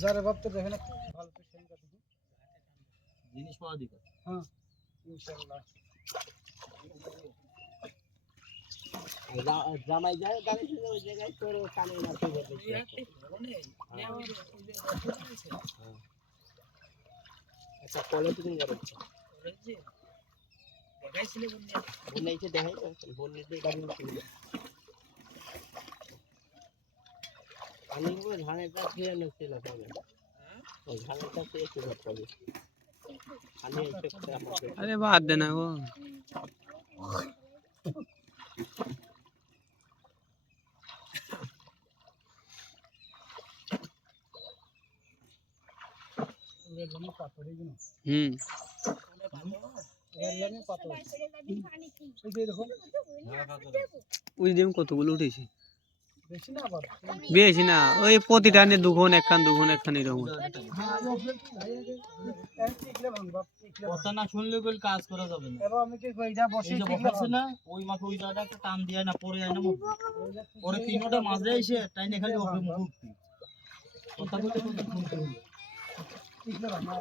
যারে ভাবতে দেখেন ভালো পেশেন্ট আছে জিনিস পাওয়া দিবে। হ্যাঁ ইনশাআল্লাহ জামাই যায় দাঁড়িয়ে ওই জায়গায় তোর কানে মারতে বলছে একটা পলিথিন গাড়ছে দেখাইছিল বন্যাইছে দেখাই বন্যাইছে গাড়ি নিয়ে আমি বলে ধানেরটা খেয়ে নিচ্ছিল তবে ওই ধানেরটা খেয়ে কি করতে হবে আমি এসে আমাকে अरे बात देना वो রেললাইনে পাথর এগুলো রেললাইনে পাথর এই যে এরকম ওই দিন কতগুলো উঠেছে বেশি না আবার বেশি না ওই প্রতিটা নিয়ে দুখন একখান এরকম হ্যাঁ টিকলে ভাঙবা কথা না শুনলে বল কাজ করা যাবে না এবার আমি কি কই যা বসে এই যে টিকলে বসাছে না ওই মাথা ওই জায়গাটা একটা টান দিয়ে না পরে যায় না মুখ পরে তিনটা মাঝে এসে টাইনে খালি ওপরে মুখ উঠতি কথা বলতে বলতে শুনতে হবে টিকলে ভাঙবা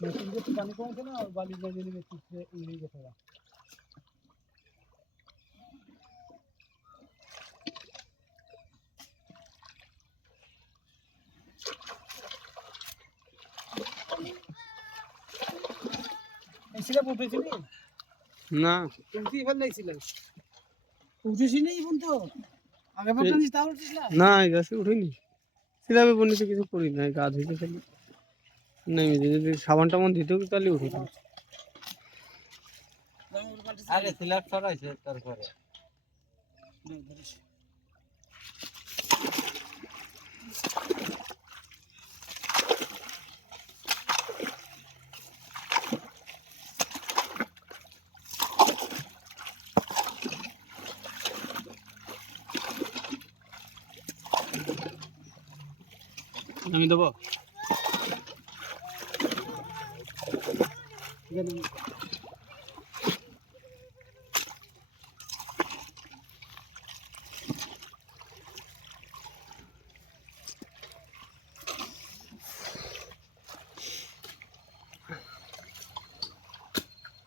মেশিন যে পানি কমছে না বালি বালি মেশিন से ইংলিশ গেছে এসিলে উঠেছিলি না তুমি ফেল নাইছিলেন উঠেছি নেই ফোন তো আগে পর্যন্ত তাও উঠিস না না গাছে উঠিনি সিলাবে বনিতে কিছু করি না গা ধুইতে খালি নেমে যদি সাবান টাবান দিতেও তাহলে উঠতাম আগে সিলেক্ট করাইছে তারপরে আমি দেবো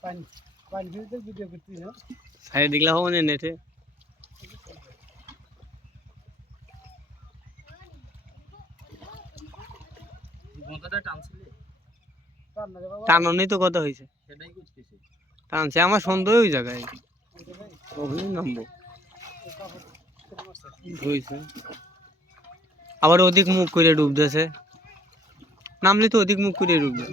পানি পানি ভিতরে ভিডিও করতে না সাইড দিকলা হবো না নেটে মাথাটা টানছিলে টাননি তো কথা হয়েছে সেটাই বুঝতেছি টানছে আমার সন্দেহ ওই জায়গায় ওখানে নামবো হয়েছে আবার অধিক মুখ করে ডুবতেছে নামলে তো অধিক মুখ করে ডুববে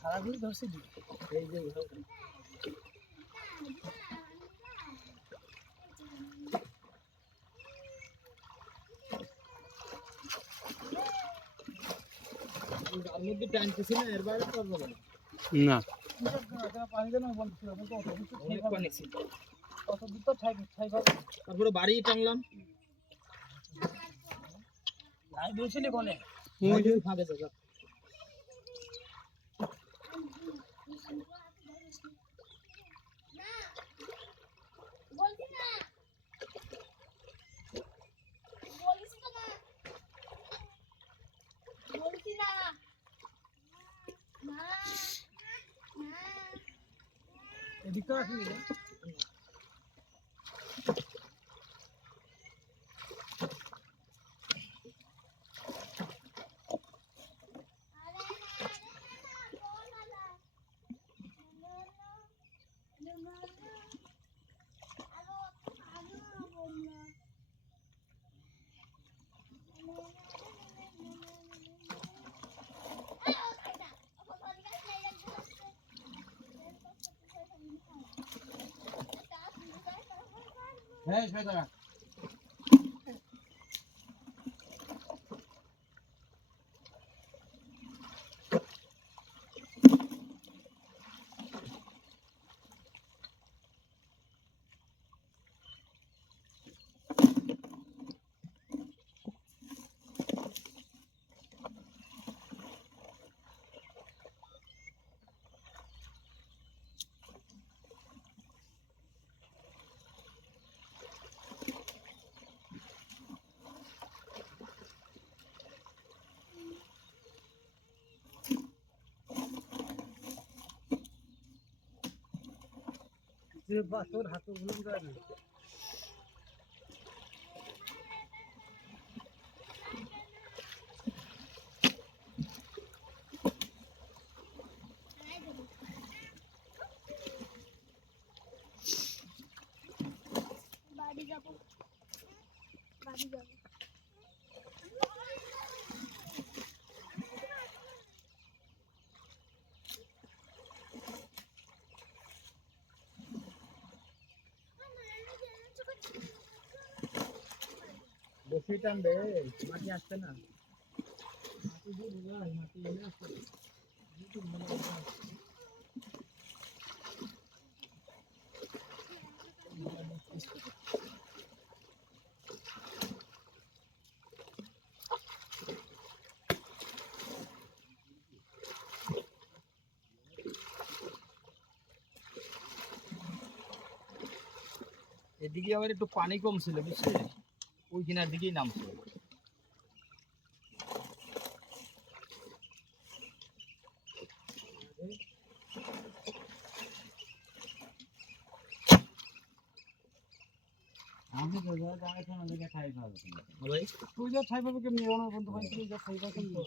খারাপ হয়ে ধরছে এই যে আর মধ্যে টানতেছি না এর বাইরে করবো না পানি দেন বলছিল অনেক পানি ছিল কত দূর তো ঠাই ঠাই পাবে তারপরে বাড়ি টানলাম নাই দিয়েছিলি কোনে ফাঁকে জায়গা এদিকে আসেনি না? হ্যাঁ শয়তান যে বা তোর হাতে ভুলুন যায় না বাড়ি যাবো বাড়ি যাবো বেশি টানবে মাটি আসছে না মাটি দিয়ে দিলাম মাটি এনে আসছে এদিকে আবার একটু পানি কম ছিল বুঝছিস ওই কিনার দিকেই নামছে আমি তো যা যা এখন আমি খাই খাওয়া ভাই তুই যা খাই পাবে কেমনি ওনা বন্ধু ভাই তুই যা খাই পাবে কেমনি